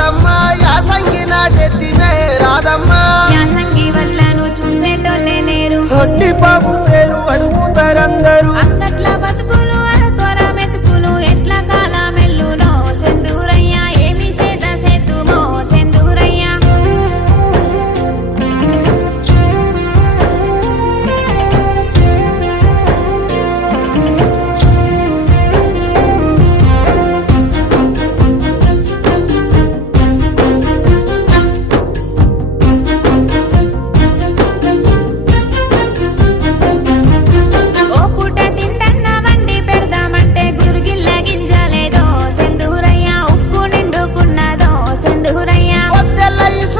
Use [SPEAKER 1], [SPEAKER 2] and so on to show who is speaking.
[SPEAKER 1] రాదమ్మ యాసంగి నాటెత్తినే రాదమ్మ.
[SPEAKER 2] యాసంగి వడ్లను చూసేటోళ్ళే లేరు.
[SPEAKER 1] బాబు